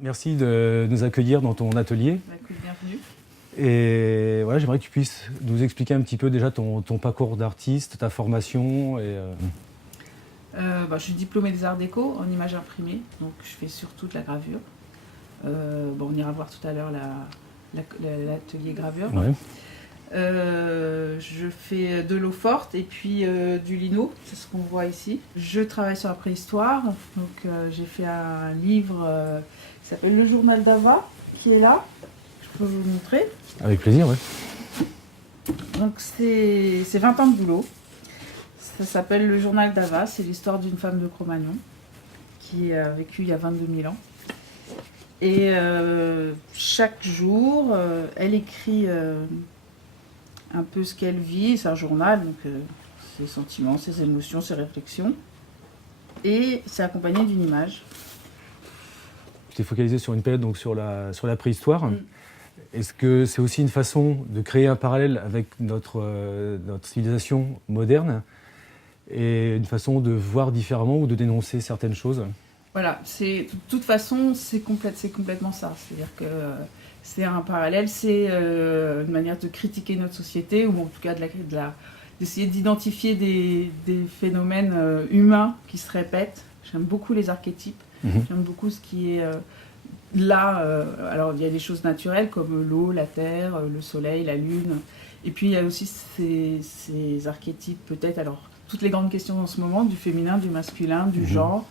Merci de nous accueillir dans ton atelier. Écoute, bienvenue. Et voilà, j'aimerais que tu puisses nous expliquer un petit peu déjà ton parcours d'artiste, ta formation. Je suis diplômée des Arts Déco en images imprimées, donc je fais surtout de la gravure. On ira voir tout à l'heure l'atelier gravure. Ouais. Je fais de l'eau forte et puis du lino, c'est ce qu'on voit ici. Je travaille sur la préhistoire, donc j'ai fait un livre qui s'appelle Le Journal d'Ava, qui est là. Je peux vous le montrer. Avec plaisir, oui. Donc c'est 20 ans de boulot. Ça s'appelle Le Journal d'Ava, c'est l'histoire d'une femme de Cro-Magnon qui a vécu il y a 22 000 ans. Et chaque jour, elle écrit un peu ce qu'elle vit, c'est un journal, donc ses sentiments, ses émotions, ses réflexions. Et c'est accompagné d'une image. Tu t'es focalisé sur une période, donc sur la préhistoire. Mm. Est-ce que c'est aussi une façon de créer un parallèle avec notre civilisation moderne et une façon de voir différemment ou de dénoncer certaines choses? Voilà, de toute façon, c'est complètement ça. C'est-à-dire que c'est un parallèle, c'est une manière de critiquer notre société, ou en tout cas d'essayer d'identifier des phénomènes humains qui se répètent. J'aime beaucoup les archétypes, j'aime beaucoup ce qui est là. Alors, il y a des choses naturelles comme l'eau, la terre, le soleil, la lune. Et puis, il y a aussi ces archétypes, peut-être, alors, toutes les grandes questions en ce moment, du féminin, du masculin, du genre.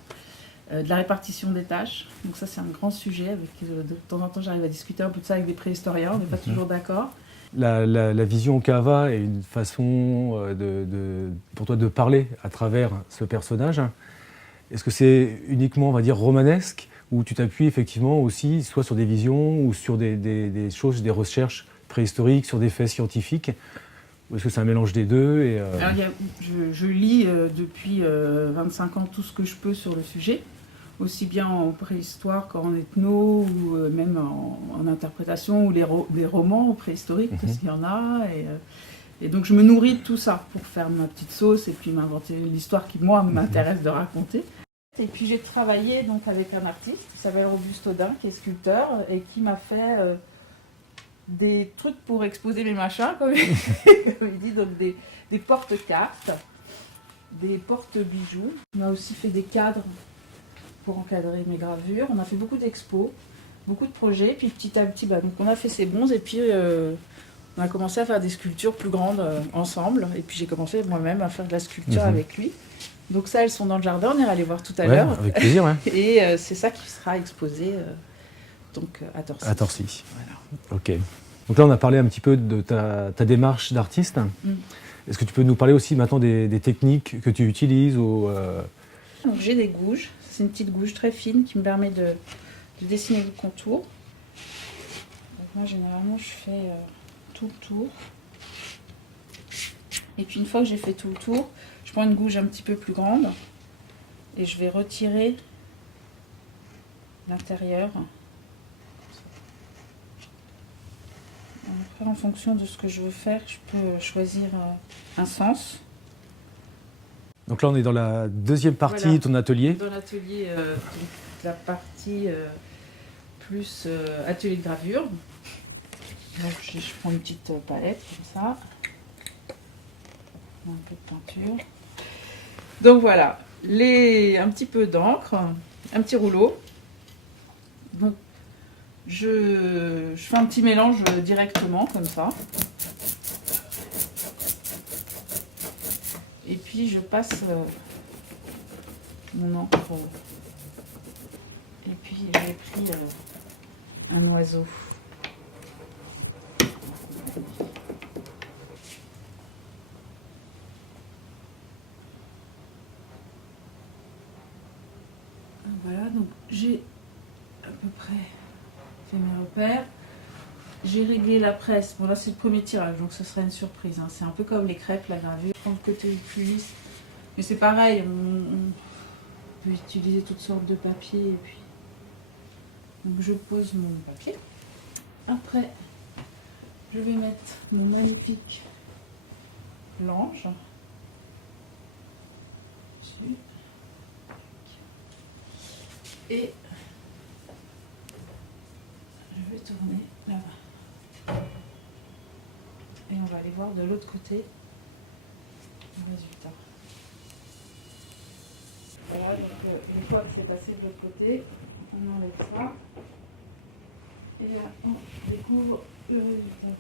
De la répartition des tâches. Donc ça, c'est un grand sujet. De temps en temps, j'arrive à discuter un peu de ça avec des préhistoriens. On n'est pas toujours d'accord. La vision Cava est une façon pour toi de parler à travers ce personnage. Est-ce que c'est uniquement, on va dire, romanesque, ou tu t'appuies effectivement aussi soit sur des visions ou sur des choses, des recherches préhistoriques, sur des faits scientifiques? Ou est-ce que c'est un mélange des deux Alors, je lis depuis 25 ans tout ce que je peux sur le sujet, aussi bien en préhistoire qu'en ethno, ou même en interprétation, ou des romans préhistoriques, parce qu'il y en a. Et donc je me nourris de tout ça pour faire ma petite sauce et puis m'inventer l'histoire qui, moi, m'intéresse de raconter. Et puis j'ai travaillé donc avec un artiste qui s'appelle Auguste Audin, qui est sculpteur, et qui m'a fait des trucs pour exposer mes machins, comme il dit, donc des porte-cartes, des porte-bijoux. On a aussi fait des cadres pour encadrer mes gravures. On a fait beaucoup d'expos, beaucoup de projets. Puis petit à petit, donc on a fait ces bronzes et puis on a commencé à faire des sculptures plus grandes ensemble. Et puis j'ai commencé moi-même à faire de la sculpture avec lui. Donc ça, elles sont dans le jardin, on ira les voir tout à l'heure. Avec plaisir, ouais. Et c'est ça qui sera exposé à Torcy. À Torcy. Voilà. Ok. Donc là, on a parlé un petit peu de ta démarche d'artiste. Est-ce que tu peux nous parler aussi maintenant des techniques que tu utilises Donc j'ai des gouges. C'est une petite gouge très fine qui me permet de dessiner le contour. Donc moi, généralement, je fais tout le tour. Et puis une fois que j'ai fait tout le tour, je prends une gouge un petit peu plus grande et je vais retirer l'intérieur. Après, en fonction de ce que je veux faire, je peux choisir un sens. Donc là, on est dans la deuxième partie de ton atelier. Dans l'atelier, la partie plus atelier de gravure. Donc je prends une petite palette comme ça. Un peu de peinture. Donc voilà, un petit peu d'encre, un petit rouleau. Donc je fais un petit mélange directement comme ça. Et puis je passe mon encre. Et puis j'ai pris un oiseau. Voilà, donc j'ai à peu près fait mes repères. J'ai réglé la presse. Bon là c'est le premier tirage, donc ce serait une surprise. C'est un peu comme les crêpes, la gravure. Je prends le côté le plus lisse. Mais c'est pareil, on peut utiliser toutes sortes de papiers. Et puis... Donc je pose mon papier. Après, je vais mettre mon magnifique l'ange dessus. Et vais tourner là-bas. Et on va aller voir de l'autre côté le résultat. Voilà, donc une fois que c'est passé de l'autre côté, on enlève ça. Et là, on découvre le résultat.